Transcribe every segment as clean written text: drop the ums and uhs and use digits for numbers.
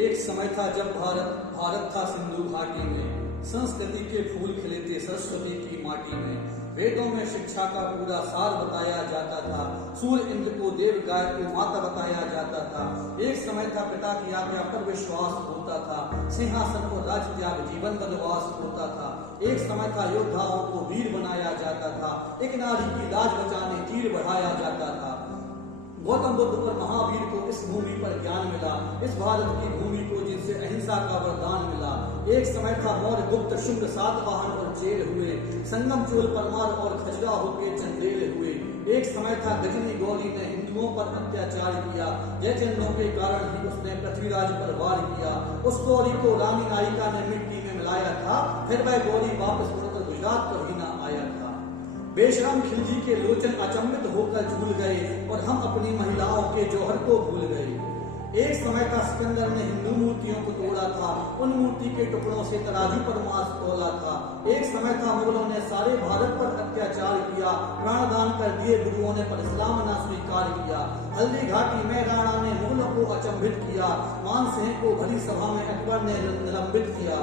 एक समय था जब भारत था सिंधु घाटी में, संस्कृति के फूल खिले थे सरस्वती की माटी में। वेदों में शिक्षा का पूरा सार बताया जाता था, सूर्य इंद्र को देव गाय को माता बताया जाता था। एक समय था पिता की आज्ञा पर विश्वास होता था, सिंहासन को राज त्याग जीवन वनवास होता था। एक समय था योद्धाओं को वीर बनाया जाता था, एक नारी की लाज बचाने तीर बढ़ाया जाता था। गौतम बुद्ध और महावीर को इस भूमि पर ज्ञान मिला, इस भारत की भूमि को जिनसे अहिंसा का वरदान मिला। एक समय था मौर्य गुप्त शुंग सातवाहन और चेल हुए, संगम चोल परमार और खजुराहो के चंदेल हुए। एक समय था गजनी गौरी ने हिंदुओं पर अत्याचार किया, जयचंदों के कारण ही उसने पृथ्वीराज पर वार किया। उस गौरी को रानी नायिका ने मिट्टी में मिलाया था, फिर वह गौरी वापस मुड़कर गुजरात कभी ना आया था। बेशरम खिलजी के लोचन अचंभित होकर झूल गए और हम अपनी महिलाओं के जौहर को भूल गए। एक समय का सिकंदर ने हिंदू मूर्तियों को तोड़ा था, उन मूर्ति के टुकड़ों से तराजू पर मांस तोला था। एक समय था मुगलों ने सारे भारत पर अत्याचार किया, प्राणदान कर दिए गुरुओं ने पर इस्लाम ना स्वीकार किया। हल्दी घाटी में राणा ने मुगलों को अचंभित किया, मान सिंह को भरी सभा में अकबर ने निलंबित किया।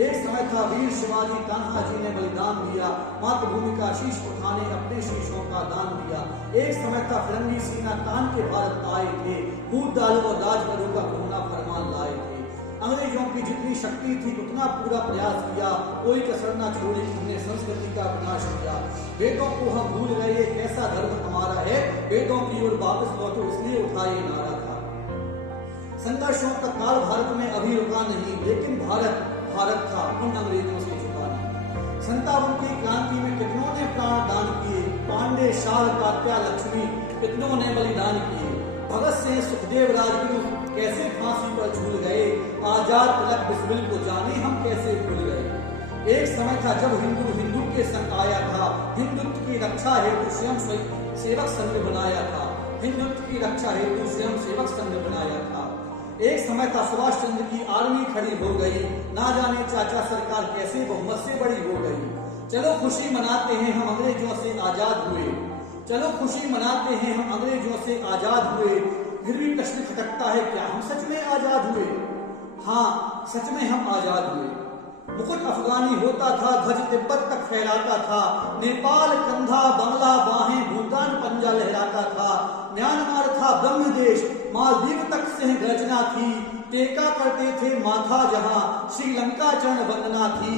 एक समय था वीर शिवाजी कान्हा जी ने बलिदान दिया, मातृभूमि का शीश उठाने अपने शीशों का दान दिया। एक समय था फिरंगी सीना तान के भारत आए थे, कूद डालो और राज करो का कोरोना फरमान लाए थे। अंग्रेजों की जितनी शक्ति थी उतना पूरा प्रयास किया, कोई कसर न छोड़ी, हमने संस्कृति का विनाश किया। वेदों को हम भूल गए, ये कैसा धर्म हमारा है, वेदों की ओर वापस लौटो इसलिए उठा ये नारा था। संघर्षों का काल भारत में अभी रुका नहीं, लेकिन भारत था, उन अंग्रेजों से झुका नहीं। 57 की क्रांति में कितनों ने प्राण दान किए, पांडे शाह कात्या लक्ष्मी कितनों ने बलिदान किए। भगत सिंह सुखदेव राजगुरु कैसे फांसी पर झूल गए, आजाद तिलक बिस्मिल को जाने हम कैसे भूल गए। एक समय था जब हिंदू के संग आया था, हिंदुत्व की रक्षा हेतु स्वयं सेवक संघ बनाया था, हिंदुत्व की रक्षा हेतु स्वयं सेवक संघ बनाया था। एक समय था सुभाष चंद्र की आर्मी खड़ी हो गई, ना जाने चाचा सरकार कैसे बहुमत से बड़ी हो गई। चलो खुशी मनाते हैं हम अंग्रेजों से आजाद हुए, चलो खुशी मनाते हैं हम अंग्रेजों से आजाद हुए। फिर भी प्रश्न खटकता है, क्या हम सच में आजाद हुए? हाँ, सच में हम आजाद हुए। मुकुट अफगानी होता था, ध्वज तिब्बत तक फहराता था, नेपाल कंधा बांग्ला बाहें भूटान पंजा लहराता था। म्यांमार था ब्रह्म देश, मालदीव तक सिंह गर्जना थी, टेका करते थे माथा जहां श्रीलंका चरण वंदना थी।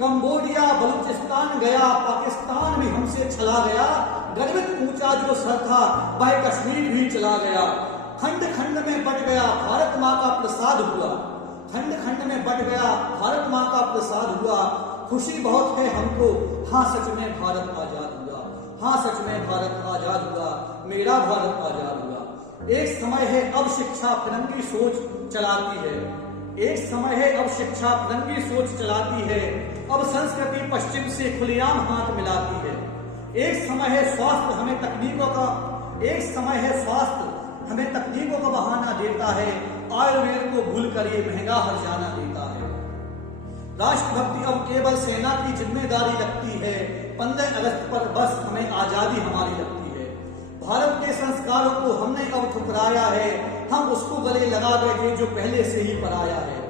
कंबोडिया बलूचिस्तान गया, पाकिस्तान भी हमसे चला गया, गर्वित ऊंचा जो सर था वह कश्मीर भी चला गया। खंड खंड में बट गया भारत माँ का प्रसाद हुआ, खंड खंड में बट गया भारत माँ का प्रसाद हुआ। खुशी बहुत है हमको, हाँ सच में भारत आजाद हुआ, हाँ सच में भारत आजाद हुआ, मेरा भारत आजाद हुआ। एक समय है अब शिक्षा फिरंगी सोच चलाती है, एक समय है अब शिक्षा फिरंगी सोच चलाती है, अब संस्कृति पश्चिम से खुलेआम हाथ मिलाती है। एक समय है स्वास्थ्य हमें तकनीकों का, एक समय है स्वास्थ्य हमें तकनीकों का बहाना देता है, आयुर्वेद को भूलकर ये महंगा हर्जाना देता है। राष्ट्रभक्ति अब केवल सेना की जिम्मेदारी लगती है, 15 अगस्त पर बस हमें आजादी हमारी लगती है। भारत के संस्कारों को हमने अब ठुकराया है, हम उसको गले लगा बैठे जो पहले से ही पराया है।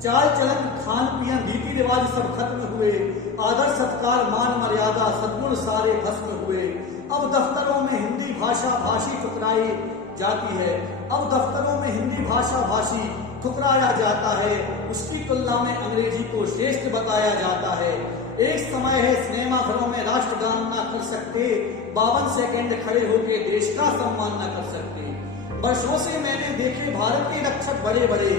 चाल चलन खान पियन रीति रिवाज सब खत्म हुए, आदर सत्कार मान मर्यादा सद्गुण सारे भस्म हुए। अब दफ्तरों में हिंदी भाषा भाषी ठुकराई जाती है, अब दफ्तरों में हिंदी भाषा भाषी ठुकराया जाता है, उसकी तुलना में अंग्रेजी को श्रेष्ठ बताया जाता है। एक समय है सिनेमा घरों में राष्ट्रगान ना कर सकते, 52 सेकंड खड़े होकर देश का सम्मान ना कर सकते। वर्षों से मैंने देखे भारत के रक्षक बड़े बड़े,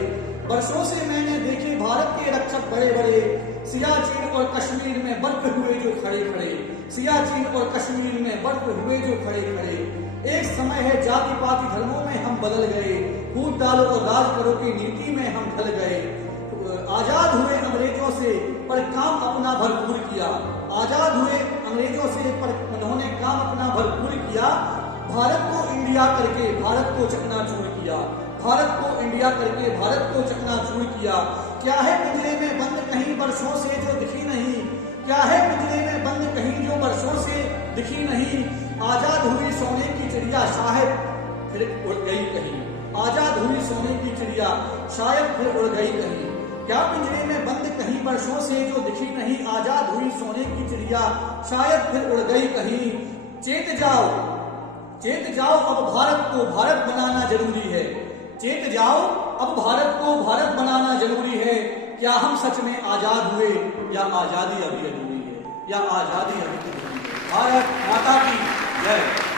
वर्षों से मैंने देखे भारत के रक्षक बड़े बड़े, सियाचिन और कश्मीर में बर्फ हुए जो खड़े खड़े, सियाचिन और कश्मीर में बर्फ हुए जो खड़े खड़े। एक समय है जाति पाति धर्मों में हम बदल गए, कूद डालो और राज करो की नीति में हम ढल गए। आजाद हुए अंग्रेजों से पर काम अपना भरपूर किया, आजाद हुए अंग्रेजों से पर उन्होंने काम अपना भरपूर किया। भारत को इंडिया करके भारत को चकनाचूर किया, भारत को इंडिया करके भारत को चकनाचूर किया। क्या है पिंजरे में बंद कहीं वर्षों से जो दिखी नहीं, क्या है पिंजरे में बंद कहीं जो वर्षों से दिखी नहीं। आजाद हुई सोने की चिड़िया शायद फिर उड़ गई कहीं, आजाद हुई सोने की चिड़िया शायद फिर उड़ गई कहीं। क्या पिंजरे में बंद कहीं वर्षों से जो दिखी नहीं, आजाद हुई सोने की चिड़िया शायद फिर उड़ गई कहीं। चेत जाओ अब भारत को भारत बनाना जरूरी है। चेत जाओ अब भारत को भारत बनाना जरूरी है। क्या हम सच में आजाद हुए या आजादी अभी अधूरी है, या आजादी अभी अधूरी है। भारत माता की जय।